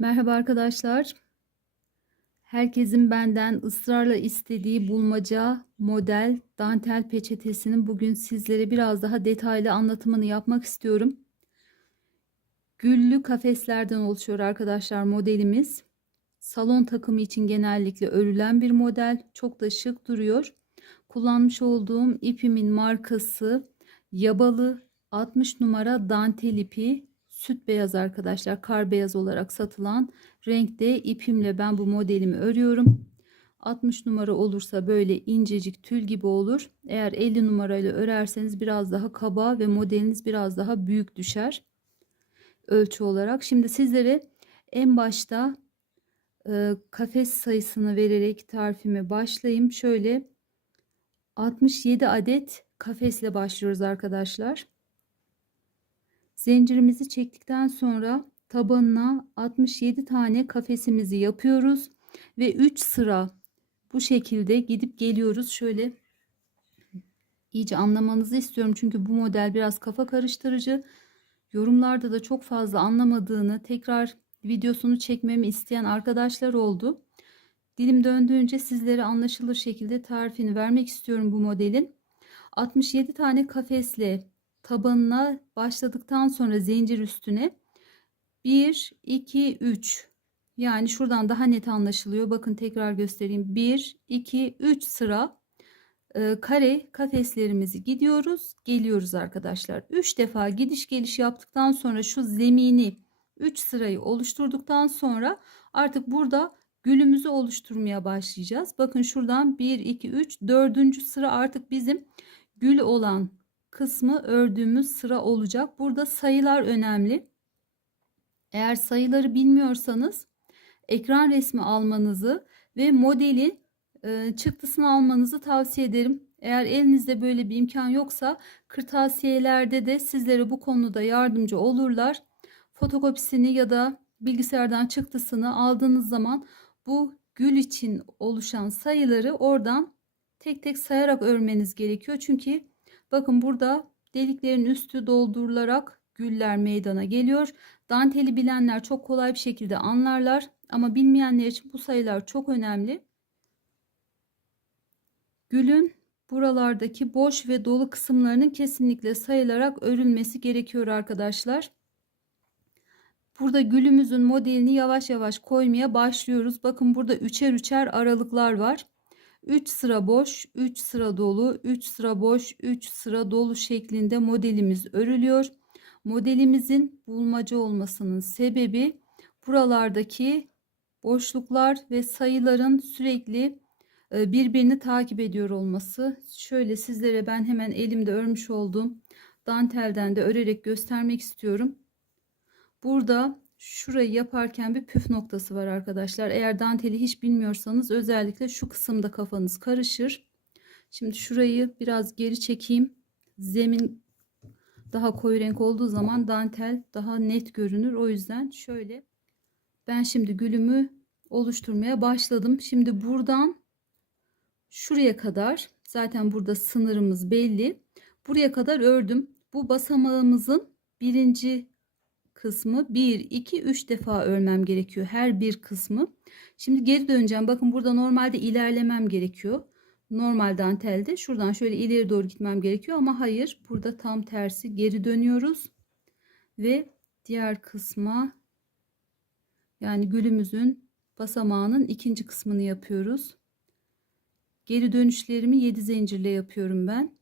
Merhaba arkadaşlar. Herkesin benden ısrarla istediği bulmaca model dantel peçetesinin bugün sizlere biraz daha detaylı anlatımını yapmak istiyorum. Güllü kafeslerden oluşuyor arkadaşlar modelimiz. Salon takımı için genellikle örülen bir model. Çok da şık duruyor. Kullanmış olduğum ipimin markası Yabalı 60 numara dantel ipi süt beyaz arkadaşlar kar beyaz olarak satılan renkte ipimle ben bu modelimi örüyorum. 60 numara olursa böyle incecik tül gibi olur. Eğer 50 numarayla örerseniz biraz daha kaba ve modeliniz biraz daha büyük düşer ölçü olarak. Şimdi sizlere en başta e, kafes sayısını vererek tarifime başlayayım. Şöyle 67 adet kafesle başlıyoruz arkadaşlar Zincirimizi çektikten sonra tabanına 67 tane kafesimizi yapıyoruz ve 3 sıra bu şekilde gidip geliyoruz. Şöyle iyice anlamanızı istiyorum çünkü bu model biraz kafa karıştırıcı. Yorumlarda da çok fazla anlamadığını tekrar videosunu çekmemi isteyen arkadaşlar oldu. Dilim döndüğünce sizlere anlaşılır şekilde tarifini vermek istiyorum bu modelin. 67 tane kafesle tabanına başladıktan sonra zincir üstüne 1 2 3 yani şuradan daha net anlaşılıyor. Bakın tekrar göstereyim. 1 2 3 sıra e, kare kafeslerimizi gidiyoruz, geliyoruz arkadaşlar. 3 defa gidiş geliş yaptıktan sonra şu zemini 3 sırayı oluşturduktan sonra artık burada gülümüzü oluşturmaya başlayacağız. Bakın şuradan 1 2 3 4. sıra artık bizim gül olan kısmı ördüğümüz sıra olacak. Burada sayılar önemli. Eğer sayıları bilmiyorsanız ekran resmi almanızı ve modeli e, çıktısını almanızı tavsiye ederim. Eğer elinizde böyle bir imkan yoksa kırtasiyelerde de sizlere bu konuda yardımcı olurlar. Fotokopisini ya da bilgisayardan çıktısını aldığınız zaman bu gül için oluşan sayıları oradan tek tek sayarak örmeniz gerekiyor. Çünkü Bakın burada deliklerin üstü doldurularak güller meydana geliyor. Danteli bilenler çok kolay bir şekilde anlarlar ama bilmeyenler için bu sayılar çok önemli. Gülün buralardaki boş ve dolu kısımlarının kesinlikle sayılarak örülmesi gerekiyor arkadaşlar. Burada gülümüzün modelini yavaş yavaş koymaya başlıyoruz. Bakın burada üçer üçer aralıklar var. 3 sıra boş, 3 sıra dolu, 3 sıra boş, 3 sıra dolu şeklinde modelimiz örülüyor. Modelimizin bulmaca olmasının sebebi buralardaki boşluklar ve sayıların sürekli e, birbirini takip ediyor olması. Şöyle sizlere ben hemen elimde örmüş olduğum dantelden de örerek göstermek istiyorum. Burada şurayı yaparken bir püf noktası var arkadaşlar. Eğer danteli hiç bilmiyorsanız özellikle şu kısımda kafanız karışır. Şimdi şurayı biraz geri çekeyim. Zemin daha koyu renk olduğu zaman dantel daha net görünür. O yüzden şöyle ben şimdi gülümü oluşturmaya başladım. Şimdi buradan şuraya kadar zaten burada sınırımız belli. Buraya kadar ördüm. Bu basamağımızın birinci kısmı 1, 2, 3 defa örmem gerekiyor. Her bir kısmı. Şimdi geri döneceğim. Bakın burada normalde ilerlemem gerekiyor. Normal dantelde şuradan şöyle ileri doğru gitmem gerekiyor ama hayır. Burada tam tersi geri dönüyoruz. Ve diğer kısma yani gülümüzün basamağının ikinci kısmını yapıyoruz. Geri dönüşlerimi 7 zincirle yapıyorum ben.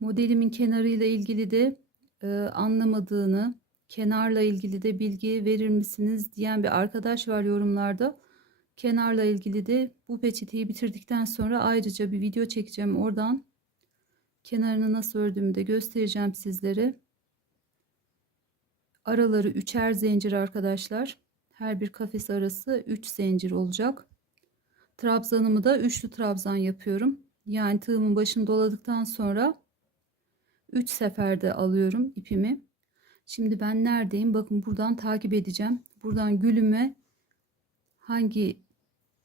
Modelimin kenarıyla ilgili de e, anlamadığını, kenarla ilgili de bilgi verir misiniz diyen bir arkadaş var yorumlarda. Kenarla ilgili de bu peçeteyi bitirdikten sonra ayrıca bir video çekeceğim. Oradan kenarını nasıl ördüğümü de göstereceğim sizlere. Araları üçer zincir arkadaşlar. Her bir kafes arası 3 zincir olacak. Trabzanımı da üçlü trabzan yapıyorum. Yani tığımın başını doladıktan sonra 3 seferde alıyorum ipimi. Şimdi ben neredeyim? Bakın buradan takip edeceğim. Buradan gülüme hangi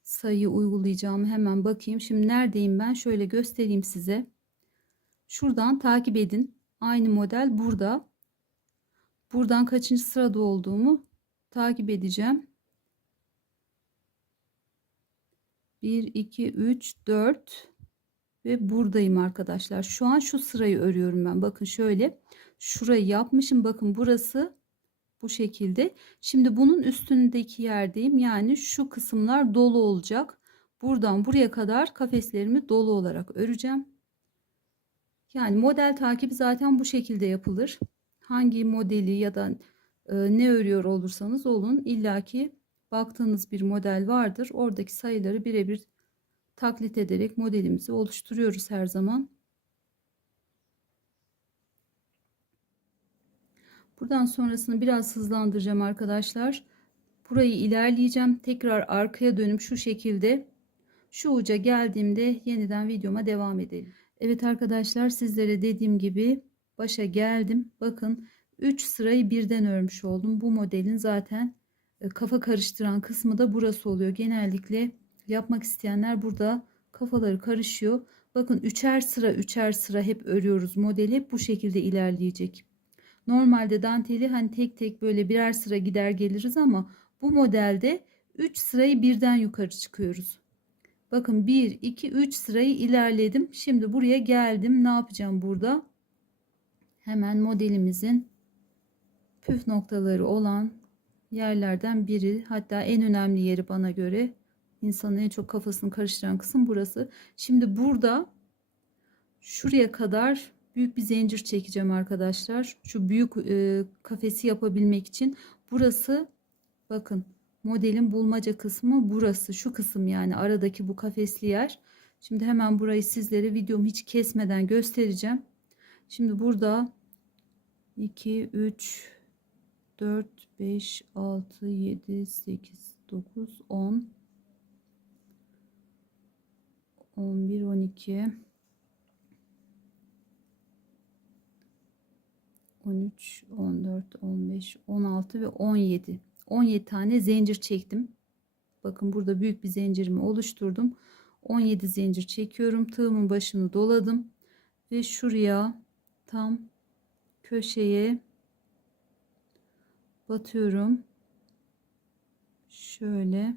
sayıyı uygulayacağımı hemen bakayım. Şimdi neredeyim ben? Şöyle göstereyim size. Şuradan takip edin. Aynı model burada. Buradan kaçıncı sırada olduğumu takip edeceğim. 1, 2, 3, 4 ve buradayım arkadaşlar. Şu an şu sırayı örüyorum ben. Bakın şöyle şurayı yapmışım. Bakın burası bu şekilde. Şimdi bunun üstündeki yerdeyim. Yani şu kısımlar dolu olacak. Buradan buraya kadar kafeslerimi dolu olarak öreceğim. Yani model takibi zaten bu şekilde yapılır. Hangi modeli ya da e, ne örüyor olursanız olun illaki baktığınız bir model vardır. Oradaki sayıları birebir taklit ederek modelimizi oluşturuyoruz her zaman. Buradan sonrasını biraz hızlandıracağım arkadaşlar. Burayı ilerleyeceğim. Tekrar arkaya dönüp şu şekilde şu uca geldiğimde yeniden videoma devam edelim. Evet arkadaşlar sizlere dediğim gibi başa geldim. Bakın 3 sırayı birden örmüş oldum. Bu modelin zaten e, kafa karıştıran kısmı da burası oluyor. Genellikle yapmak isteyenler burada kafaları karışıyor. Bakın üçer sıra üçer sıra hep örüyoruz. Model hep bu şekilde ilerleyecek. Normalde danteli hani tek tek böyle birer sıra gider geliriz ama bu modelde 3 sırayı birden yukarı çıkıyoruz. Bakın 1 2 3 sırayı ilerledim. Şimdi buraya geldim. Ne yapacağım burada? Hemen modelimizin püf noktaları olan yerlerden biri hatta en önemli yeri bana göre insanın en çok kafasını karıştıran kısım burası. Şimdi burada şuraya kadar büyük bir zincir çekeceğim arkadaşlar. Şu büyük e, kafesi yapabilmek için burası bakın modelin bulmaca kısmı burası. Şu kısım yani aradaki bu kafesli yer. Şimdi hemen burayı sizlere videomu hiç kesmeden göstereceğim. Şimdi burada 2 3 4 5 6 7 8 9 10 11 12 13 14 15 16 ve 17 17 tane zincir çektim. Bakın burada büyük bir zincirimi oluşturdum. 17 zincir çekiyorum. Tığımın başını doladım. Ve şuraya tam köşeye batıyorum. Şöyle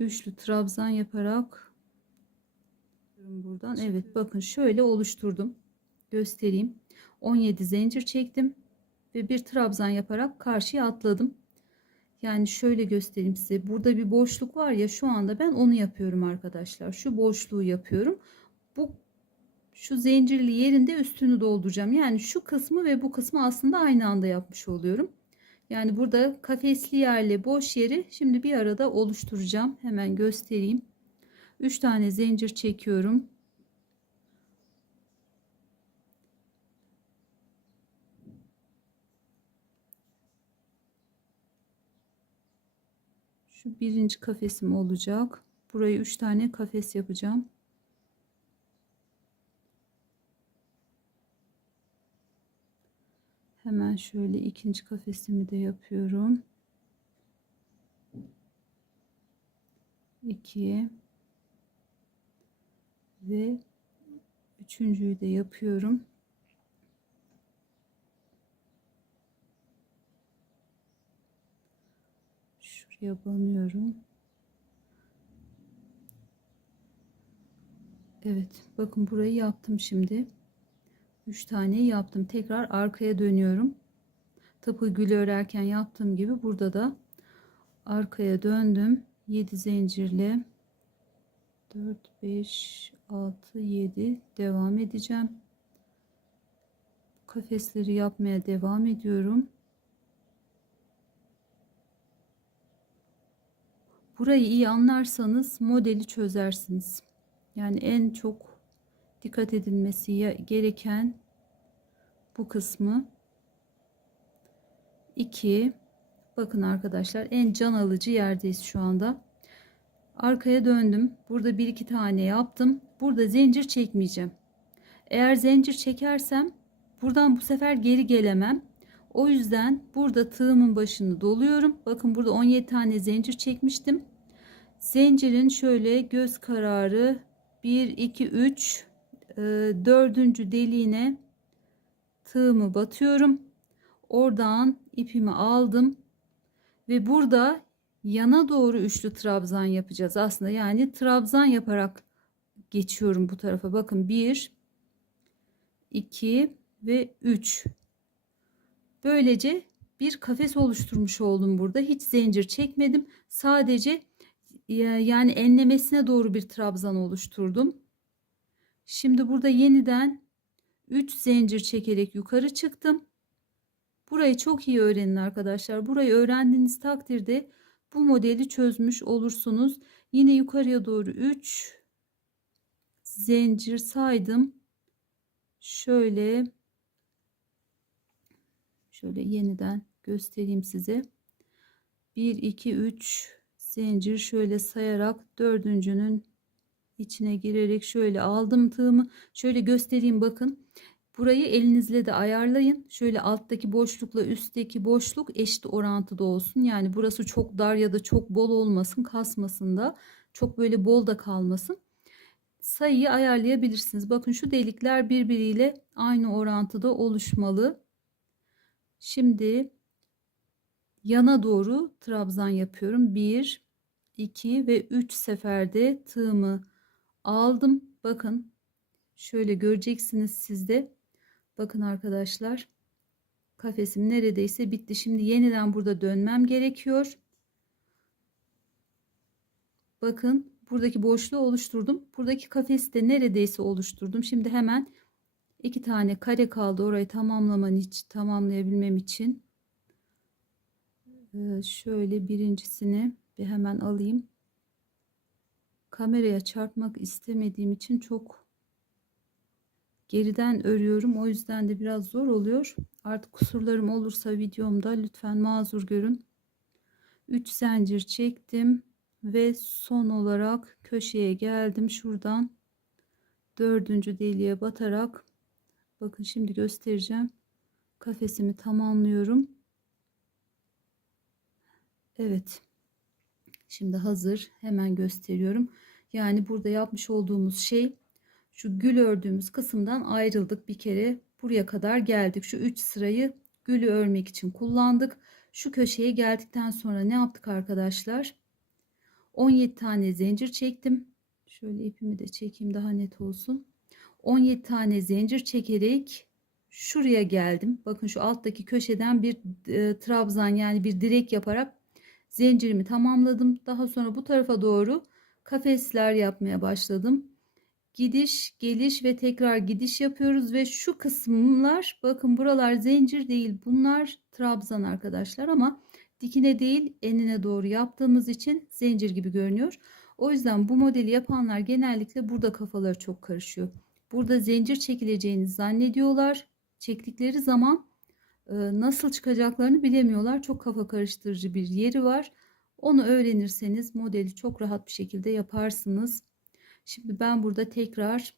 üçlü trabzan yaparak buradan. Evet bakın şöyle oluşturdum. Göstereyim. 17 zincir çektim ve bir trabzan yaparak karşıya atladım. Yani şöyle göstereyim size. Burada bir boşluk var ya şu anda ben onu yapıyorum arkadaşlar. Şu boşluğu yapıyorum. Bu şu zincirli yerinde üstünü dolduracağım. Yani şu kısmı ve bu kısmı aslında aynı anda yapmış oluyorum yani burada kafesli yerle boş yeri şimdi bir arada oluşturacağım. Hemen göstereyim. 3 tane zincir çekiyorum. Şu birinci kafesim olacak. Burayı 3 tane kafes yapacağım. Hemen şöyle ikinci kafesimi de yapıyorum. 2 ve üçüncüyü de yapıyorum. Şuraya banıyorum. Evet, bakın burayı yaptım şimdi. 3 tane yaptım. Tekrar arkaya dönüyorum. Tıpkı gül örerken yaptığım gibi burada da arkaya döndüm. 7 zincirle 4 5 6 7 devam edeceğim. Kafesleri yapmaya devam ediyorum. Burayı iyi anlarsanız modeli çözersiniz. Yani en çok dikkat edilmesi gereken bu kısmı. 2 bakın arkadaşlar en can alıcı yerdeyiz şu anda. Arkaya döndüm. Burada bir iki tane yaptım. Burada zincir çekmeyeceğim. Eğer zincir çekersem buradan bu sefer geri gelemem. O yüzden burada tığımın başını doluyorum. Bakın burada 17 tane zincir çekmiştim. Zincirin şöyle göz kararı 1 2 3 e, dördüncü deliğine tığımı batıyorum. Oradan ipimi aldım ve burada yana doğru üçlü trabzan yapacağız aslında. Yani trabzan yaparak geçiyorum bu tarafa. Bakın 1 2 ve 3. Böylece bir kafes oluşturmuş oldum burada. Hiç zincir çekmedim. Sadece yani enlemesine doğru bir trabzan oluşturdum. Şimdi burada yeniden 3 zincir çekerek yukarı çıktım. Burayı çok iyi öğrenin arkadaşlar. Burayı öğrendiğiniz takdirde bu modeli çözmüş olursunuz. Yine yukarıya doğru 3 zincir saydım. Şöyle şöyle yeniden göstereyim size. 1 2 3 zincir şöyle sayarak dördüncünün içine girerek şöyle aldım tığımı. Şöyle göstereyim bakın. Burayı elinizle de ayarlayın. Şöyle alttaki boşlukla üstteki boşluk eşit orantıda olsun. Yani burası çok dar ya da çok bol olmasın, kasmasın da. Çok böyle bol da kalmasın. Sayıyı ayarlayabilirsiniz. Bakın şu delikler birbiriyle aynı orantıda oluşmalı. Şimdi yana doğru trabzan yapıyorum. 1 2 ve 3 seferde tığımı aldım. Bakın şöyle göreceksiniz sizde. Bakın arkadaşlar kafesim neredeyse bitti. Şimdi yeniden burada dönmem gerekiyor. Bakın buradaki boşluğu oluşturdum. Buradaki kafesi de neredeyse oluşturdum. Şimdi hemen iki tane kare kaldı orayı tamamlaman için tamamlayabilmem için. Ee, şöyle birincisini bir hemen alayım. Kameraya çarpmak istemediğim için çok geriden örüyorum. O yüzden de biraz zor oluyor. Artık kusurlarım olursa videomda lütfen mazur görün. 3 zincir çektim ve son olarak köşeye geldim. Şuradan dördüncü deliğe batarak bakın şimdi göstereceğim. Kafesimi tamamlıyorum. Evet. Şimdi hazır. Hemen gösteriyorum. Yani burada yapmış olduğumuz şey şu gül ördüğümüz kısımdan ayrıldık bir kere. Buraya kadar geldik. Şu 3 sırayı gülü örmek için kullandık. Şu köşeye geldikten sonra ne yaptık arkadaşlar? 17 tane zincir çektim. Şöyle ipimi de çekeyim daha net olsun. 17 tane zincir çekerek şuraya geldim. Bakın şu alttaki köşeden bir e, trabzan yani bir direk yaparak zincirimi tamamladım. Daha sonra bu tarafa doğru kafesler yapmaya başladım. Gidiş, geliş ve tekrar gidiş yapıyoruz ve şu kısımlar bakın buralar zincir değil. Bunlar trabzan arkadaşlar ama dikine değil enine doğru yaptığımız için zincir gibi görünüyor. O yüzden bu modeli yapanlar genellikle burada kafaları çok karışıyor. Burada zincir çekileceğini zannediyorlar. Çektikleri zaman nasıl çıkacaklarını bilemiyorlar. Çok kafa karıştırıcı bir yeri var. Onu öğrenirseniz modeli çok rahat bir şekilde yaparsınız. Şimdi ben burada tekrar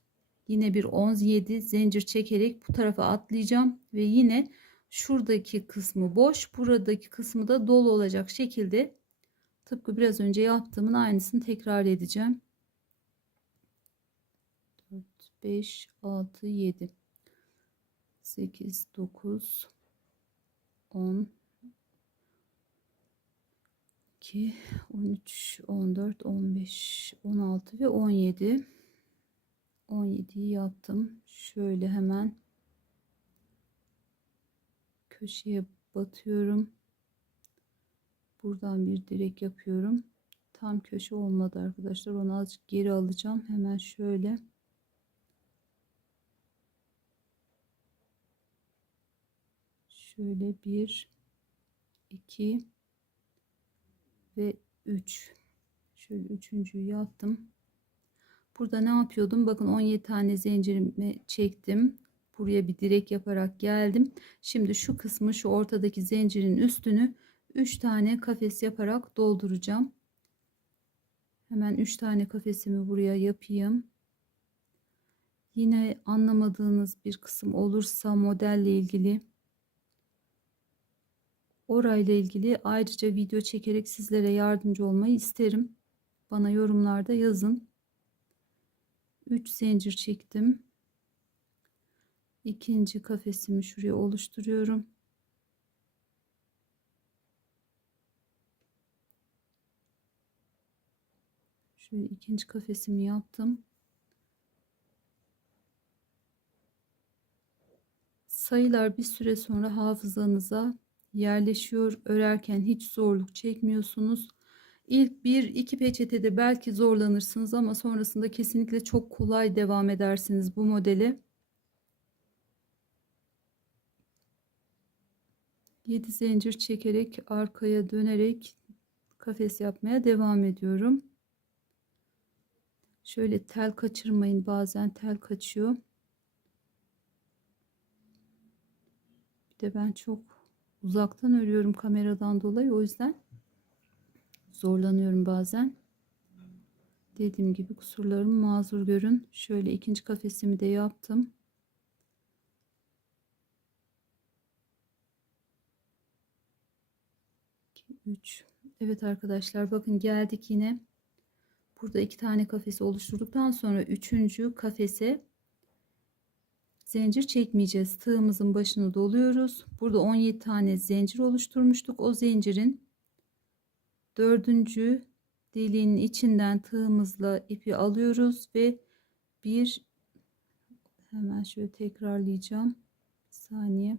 yine bir 17 zincir çekerek bu tarafa atlayacağım ve yine şuradaki kısmı boş buradaki kısmı da dolu olacak şekilde tıpkı biraz önce yaptığımın aynısını tekrar edeceğim 4 5 6 7 8 9 10 12 13 14 15 16 ve 17 17'yi yaptım şöyle hemen köşeye batıyorum. Buradan bir direk yapıyorum. Tam köşe olmadı arkadaşlar. Onu azıcık geri alacağım. Hemen şöyle. Şöyle bir, iki ve üç. Şöyle üçüncüyü yaptım. Burada ne yapıyordum? Bakın 17 tane zincirimi çektim buraya bir direk yaparak geldim. Şimdi şu kısmı şu ortadaki zincirin üstünü 3 tane kafes yaparak dolduracağım. Hemen 3 tane kafesimi buraya yapayım. Yine anlamadığınız bir kısım olursa modelle ilgili orayla ilgili ayrıca video çekerek sizlere yardımcı olmayı isterim. Bana yorumlarda yazın. 3 zincir çektim. İkinci kafesimi şuraya oluşturuyorum. Şöyle ikinci kafesimi yaptım. Sayılar bir süre sonra hafızanıza yerleşiyor. Örerken hiç zorluk çekmiyorsunuz. İlk bir iki peçetede belki zorlanırsınız ama sonrasında kesinlikle çok kolay devam edersiniz bu modeli. 7 zincir çekerek arkaya dönerek kafes yapmaya devam ediyorum. Şöyle tel kaçırmayın. Bazen tel kaçıyor. Bir de ben çok uzaktan örüyorum kameradan dolayı. O yüzden zorlanıyorum bazen. Dediğim gibi kusurlarımı mazur görün. Şöyle ikinci kafesimi de yaptım. Üç. Evet arkadaşlar bakın geldik yine. Burada iki tane kafesi oluşturduktan sonra üçüncü kafese zincir çekmeyeceğiz. Tığımızın başını doluyoruz. Burada 17 tane zincir oluşturmuştuk. O zincirin dördüncü deliğinin içinden tığımızla ipi alıyoruz ve bir hemen şöyle tekrarlayacağım. Bir saniye.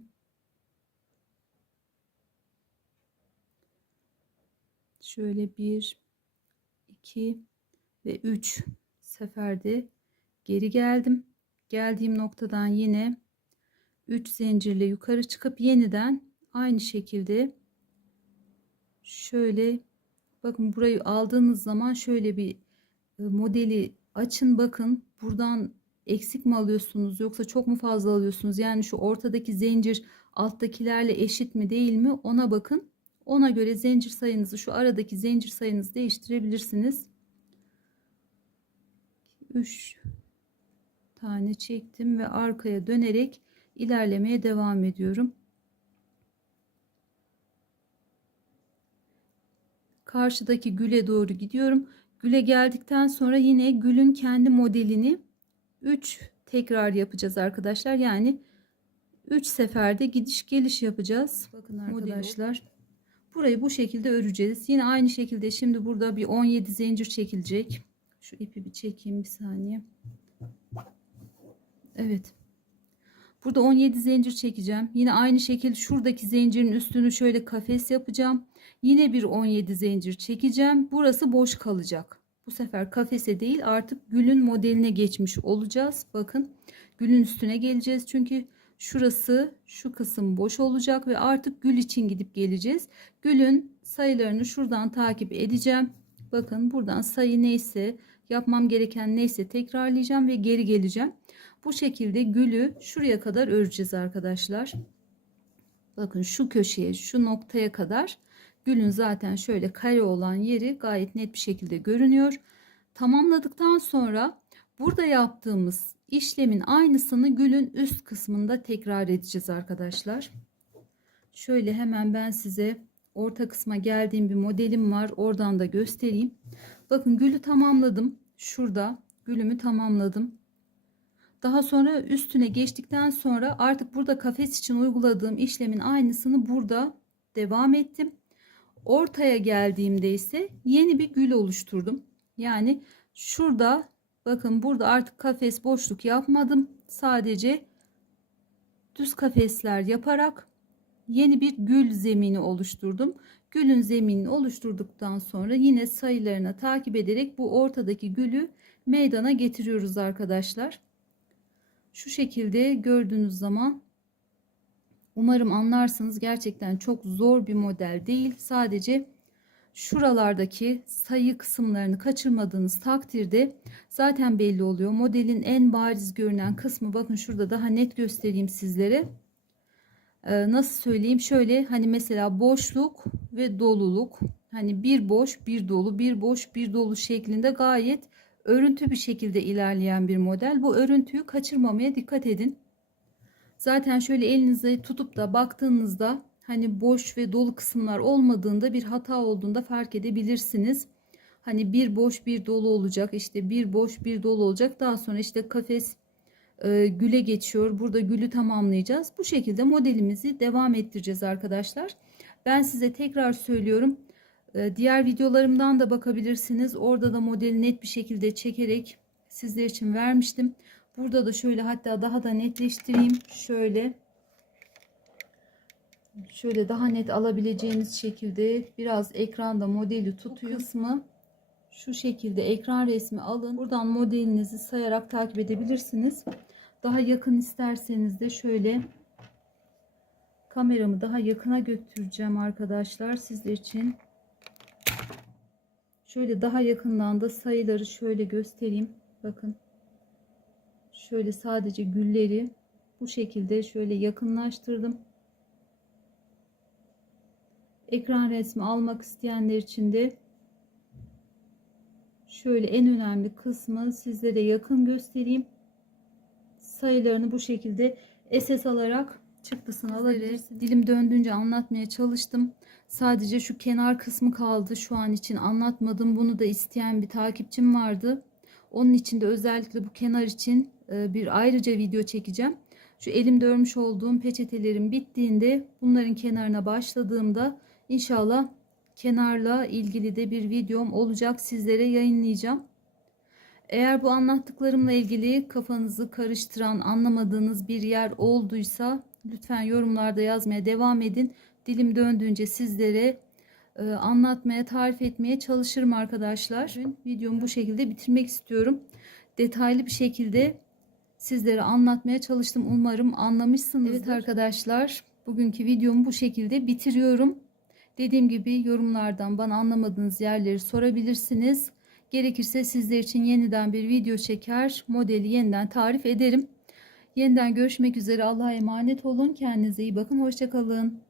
Şöyle bir, iki ve üç seferde geri geldim. Geldiğim noktadan yine 3 zincirle yukarı çıkıp yeniden aynı şekilde şöyle bakın burayı aldığınız zaman şöyle bir e, modeli açın bakın buradan eksik mi alıyorsunuz yoksa çok mu fazla alıyorsunuz? Yani şu ortadaki zincir alttakilerle eşit mi değil mi? Ona bakın. Ona göre zincir sayınızı şu aradaki zincir sayınızı değiştirebilirsiniz. 3 tane çektim ve arkaya dönerek ilerlemeye devam ediyorum. Karşıdaki güle doğru gidiyorum. Güle geldikten sonra yine gülün kendi modelini 3 tekrar yapacağız arkadaşlar. Yani 3 seferde gidiş geliş yapacağız. Bakın arkadaşlar. Burayı bu şekilde öreceğiz. Yine aynı şekilde şimdi burada bir 17 zincir çekilecek. Şu ipi bir çekeyim bir saniye. Evet. Burada 17 zincir çekeceğim. Yine aynı şekilde şuradaki zincirin üstünü şöyle kafes yapacağım. Yine bir 17 zincir çekeceğim. Burası boş kalacak. Bu sefer kafese değil artık gülün modeline geçmiş olacağız. Bakın gülün üstüne geleceğiz. Çünkü şurası şu kısım boş olacak ve artık gül için gidip geleceğiz. Gülün sayılarını şuradan takip edeceğim. Bakın buradan sayı neyse yapmam gereken neyse tekrarlayacağım ve geri geleceğim. Bu şekilde gülü şuraya kadar öreceğiz arkadaşlar. Bakın şu köşeye şu noktaya kadar gülün zaten şöyle kare olan yeri gayet net bir şekilde görünüyor. Tamamladıktan sonra burada yaptığımız işlemin aynısını gülün üst kısmında tekrar edeceğiz arkadaşlar. Şöyle hemen ben size orta kısma geldiğim bir modelim var. Oradan da göstereyim. Bakın gülü tamamladım. Şurada gülümü tamamladım. Daha sonra üstüne geçtikten sonra artık burada kafes için uyguladığım işlemin aynısını burada devam ettim. Ortaya geldiğimde ise yeni bir gül oluşturdum. Yani şurada bakın burada artık kafes boşluk yapmadım. Sadece düz kafesler yaparak yeni bir gül zemini oluşturdum. Gülün zeminini oluşturduktan sonra yine sayılarına takip ederek bu ortadaki gülü meydana getiriyoruz arkadaşlar. Şu şekilde gördüğünüz zaman umarım anlarsınız gerçekten çok zor bir model değil. Sadece şuralardaki sayı kısımlarını kaçırmadığınız takdirde zaten belli oluyor. Modelin en bariz görünen kısmı bakın şurada daha net göstereyim sizlere. Ee, nasıl söyleyeyim şöyle hani mesela boşluk ve doluluk hani bir boş bir dolu bir boş bir dolu şeklinde gayet örüntü bir şekilde ilerleyen bir model. Bu örüntüyü kaçırmamaya dikkat edin. Zaten şöyle elinize tutup da baktığınızda hani boş ve dolu kısımlar olmadığında bir hata olduğunda fark edebilirsiniz. Hani bir boş bir dolu olacak. işte bir boş bir dolu olacak. Daha sonra işte kafes e, güle geçiyor. Burada gülü tamamlayacağız. Bu şekilde modelimizi devam ettireceğiz arkadaşlar. Ben size tekrar söylüyorum. E, diğer videolarımdan da bakabilirsiniz. Orada da modeli net bir şekilde çekerek sizler için vermiştim. Burada da şöyle hatta daha da netleştireyim. Şöyle şöyle daha net alabileceğiniz şekilde biraz ekranda modeli tutuyor. Bu kısmı şu şekilde ekran resmi alın. Buradan modelinizi sayarak takip edebilirsiniz. Daha yakın isterseniz de şöyle kameramı daha yakına götüreceğim arkadaşlar sizler için. Şöyle daha yakından da sayıları şöyle göstereyim. Bakın. Şöyle sadece gülleri bu şekilde şöyle yakınlaştırdım. Ekran resmi almak isteyenler için de şöyle en önemli kısmı sizlere yakın göstereyim. Sayılarını bu şekilde SS alarak çıktısını alabilirsiniz. Dilim döndüğünce anlatmaya çalıştım. Sadece şu kenar kısmı kaldı. Şu an için anlatmadım. Bunu da isteyen bir takipçim vardı. Onun için de özellikle bu kenar için e, bir ayrıca video çekeceğim. Şu elimde örmüş olduğum peçetelerim bittiğinde bunların kenarına başladığımda inşallah kenarla ilgili de bir videom olacak sizlere yayınlayacağım. Eğer bu anlattıklarımla ilgili kafanızı karıştıran anlamadığınız bir yer olduysa lütfen yorumlarda yazmaya devam edin. Dilim döndüğünce sizlere e, anlatmaya, tarif etmeye çalışırım arkadaşlar. Videomu bu şekilde bitirmek istiyorum. Detaylı bir şekilde sizlere anlatmaya çalıştım. Umarım anlamışsınızdır. Evet arkadaşlar, bugünkü videomu bu şekilde bitiriyorum. Dediğim gibi yorumlardan bana anlamadığınız yerleri sorabilirsiniz. Gerekirse sizler için yeniden bir video çeker, modeli yeniden tarif ederim. Yeniden görüşmek üzere. Allah'a emanet olun. Kendinize iyi bakın. Hoşçakalın.